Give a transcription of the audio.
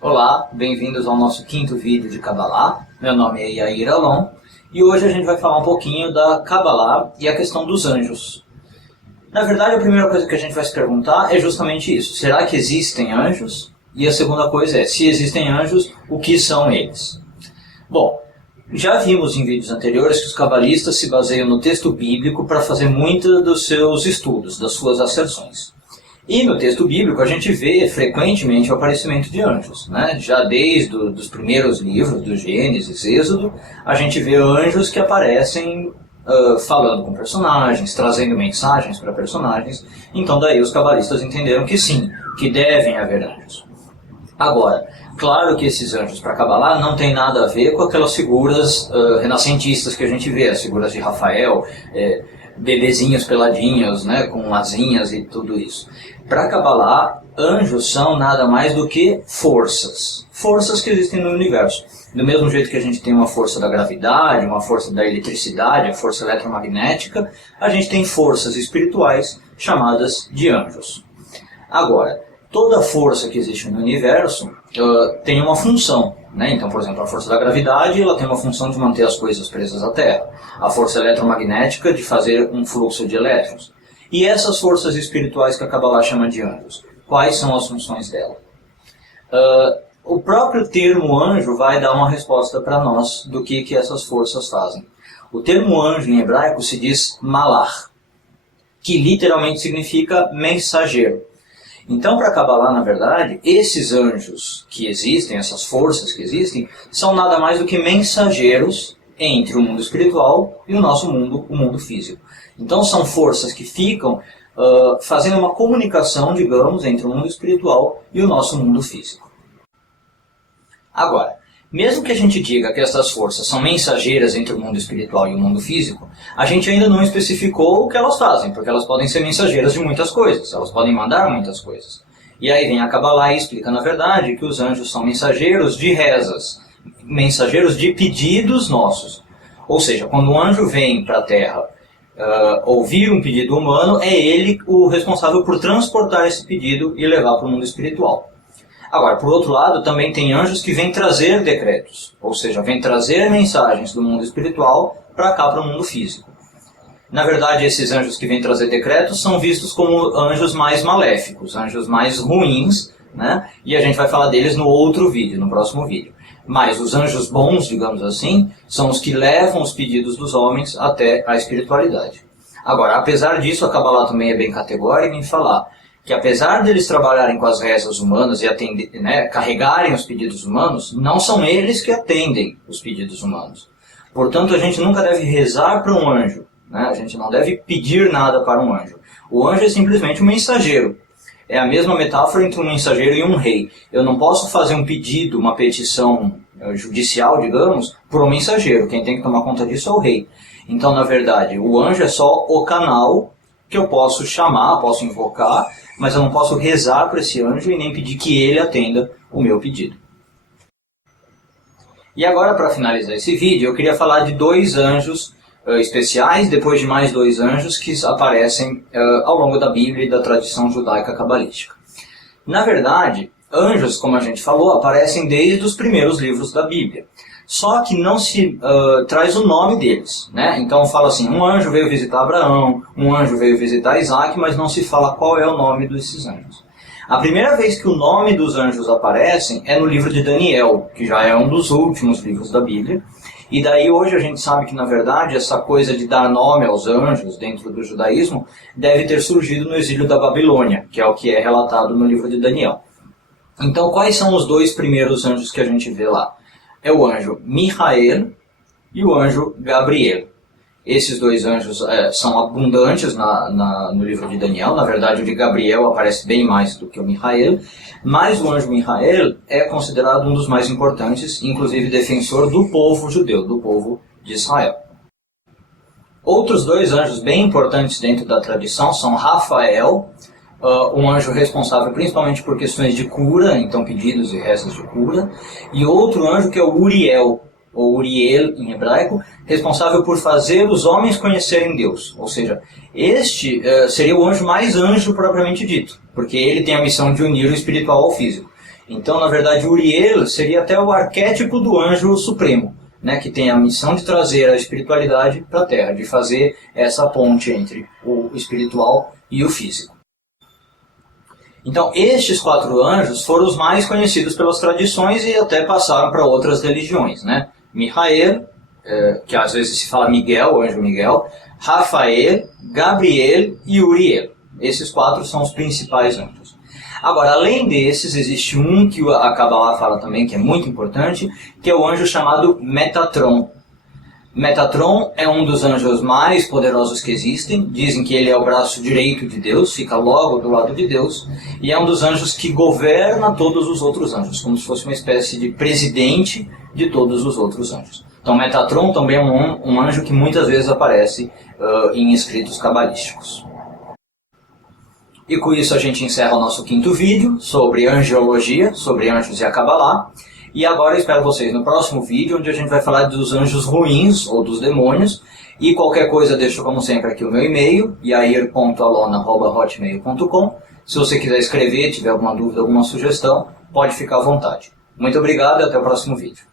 Olá, bem-vindos ao nosso quinto vídeo de Kabbalah. Meu nome é Yair Alon e hoje a gente vai falar um pouquinho da Kabbalah e a questão dos anjos. Na verdade, a primeira coisa que a gente vai se perguntar é justamente isso. Será que existem anjos? E a segunda coisa é, se existem anjos, o que são eles? Bom, já vimos em vídeos anteriores que os cabalistas se baseiam no texto bíblico para fazer muitos dos seus estudos, das suas asserções. E no texto bíblico a gente vê frequentemente o aparecimento de anjos, né? Já desde os primeiros livros, do Gênesis, Êxodo, a gente vê anjos que aparecem falando com personagens, trazendo mensagens para personagens. Então daí os cabalistas entenderam que sim, que devem haver anjos. Agora, claro que esses anjos para Kabbalah não tem nada a ver com aquelas figuras renascentistas que a gente vê, as figuras de Rafael, bebezinhos peladinhos, né, com asinhas e tudo isso. Para Kabbalah, anjos são nada mais do que forças. Forças que existem no universo. Do mesmo jeito que a gente tem uma força da gravidade, uma força da eletricidade, a força eletromagnética, a gente tem forças espirituais chamadas de anjos. Agora, toda força que existe no universo tem uma função, né? Então, por exemplo, a força da gravidade ela tem uma função de manter as coisas presas à Terra. A força eletromagnética de fazer um fluxo de elétrons. E essas forças espirituais que a Kabbalah chama de anjos, quais são as funções dela? O próprio termo anjo vai dar uma resposta para nós do que essas forças fazem. O termo anjo em hebraico se diz malach, que literalmente significa mensageiro. Então, para Kabbalah, na verdade, esses anjos que existem, essas forças que existem, são nada mais do que mensageiros entre o mundo espiritual e o nosso mundo, o mundo físico. Então, são forças que ficam fazendo uma comunicação, digamos, entre o mundo espiritual e o nosso mundo físico. Agora, mesmo que a gente diga que essas forças são mensageiras entre o mundo espiritual e o mundo físico, a gente ainda não especificou o que elas fazem, porque elas podem ser mensageiras de muitas coisas, elas podem mandar muitas coisas. E aí vem a Kabbalah e explica, na verdade, que os anjos são mensageiros de rezas, mensageiros de pedidos nossos. Ou seja, quando um anjo vem para a Terra ouvir um pedido humano, é ele o responsável por transportar esse pedido e levar para o mundo espiritual. Agora, por outro lado, também tem anjos que vêm trazer decretos, ou seja, vêm trazer mensagens do mundo espiritual para cá, para o mundo físico. Na verdade, esses anjos que vêm trazer decretos são vistos como anjos mais maléficos, anjos mais ruins, né? E a gente vai falar deles no outro vídeo, no próximo vídeo. Mas os anjos bons, digamos assim, são os que levam os pedidos dos homens até a espiritualidade. Agora, apesar disso, a Kabbalah também é bem categórica em falar que apesar deles trabalharem com as rezas humanas e atender, né, carregarem os pedidos humanos, não são eles que atendem os pedidos humanos. Portanto, a gente nunca deve rezar para um anjo, né? A gente não deve pedir nada para um anjo. O anjo é simplesmente um mensageiro. É a mesma metáfora entre um mensageiro e um rei. Eu não posso fazer um pedido, uma petição judicial, digamos, por um mensageiro. Quem tem que tomar conta disso é o rei. Então, na verdade, o anjo é só o canal que eu posso chamar, posso invocar, mas eu não posso rezar para esse anjo e nem pedir que ele atenda o meu pedido. E agora, para finalizar esse vídeo, eu queria falar de dois anjos especiais, depois de mais dois anjos que aparecem ao longo da Bíblia e da tradição judaica cabalística. Na verdade, anjos, como a gente falou, aparecem desde os primeiros livros da Bíblia. Só que não se traz o nome deles, né? Então fala assim, um anjo veio visitar Abraão, um anjo veio visitar Isaac, mas não se fala qual é o nome desses anjos. A primeira vez que o nome dos anjos aparecem é no livro de Daniel, que já é um dos últimos livros da Bíblia. E daí hoje a gente sabe que, na verdade, essa coisa de dar nome aos anjos dentro do judaísmo deve ter surgido no exílio da Babilônia, que é o que é relatado no livro de Daniel. Então, quais são os dois primeiros anjos que a gente vê lá? É o anjo Michael e o anjo Gabriel. Esses dois anjos são abundantes no livro de Daniel. Na verdade, o de Gabriel aparece bem mais do que o Michael. Mas o anjo Michael é considerado um dos mais importantes, inclusive defensor do povo judeu, do povo de Israel. Outros dois anjos bem importantes dentro da tradição são Rafael, um anjo responsável principalmente por questões de cura, então pedidos e rezas de cura, e outro anjo que é o Uriel, ou Uriel em hebraico, responsável por fazer os homens conhecerem Deus. Ou seja, este seria o anjo mais anjo propriamente dito, porque ele tem a missão de unir o espiritual ao físico. Então, na verdade, Uriel seria até o arquétipo do anjo supremo, né, que tem a missão de trazer a espiritualidade para a Terra, de fazer essa ponte entre o espiritual e o físico. Então, estes 4 anjos foram os mais conhecidos pelas tradições e até passaram para outras religiões, né? Michael, que às vezes se fala Miguel, o anjo Miguel, Rafael, Gabriel e Uriel. Esses 4 são os principais anjos. Agora, além desses, existe um que a Kabbalah fala também, que é muito importante, que é o anjo chamado Metatron. Metatron é um dos anjos mais poderosos que existem. Dizem que ele é o braço direito de Deus, fica logo do lado de Deus, e é um dos anjos que governa todos os outros anjos, como se fosse uma espécie de presidente de todos os outros anjos. Então Metatron também é um anjo que muitas vezes aparece em escritos cabalísticos. E com isso a gente encerra o nosso 5º vídeo sobre angiologia, sobre anjos e a Kabbalah. E agora eu espero vocês no próximo vídeo, onde a gente vai falar dos anjos ruins, ou dos demônios. E qualquer coisa, deixo como sempre aqui o meu e-mail, yair.alona@hotmail.com. Se você quiser escrever, tiver alguma dúvida, alguma sugestão, pode ficar à vontade. Muito obrigado e até o próximo vídeo.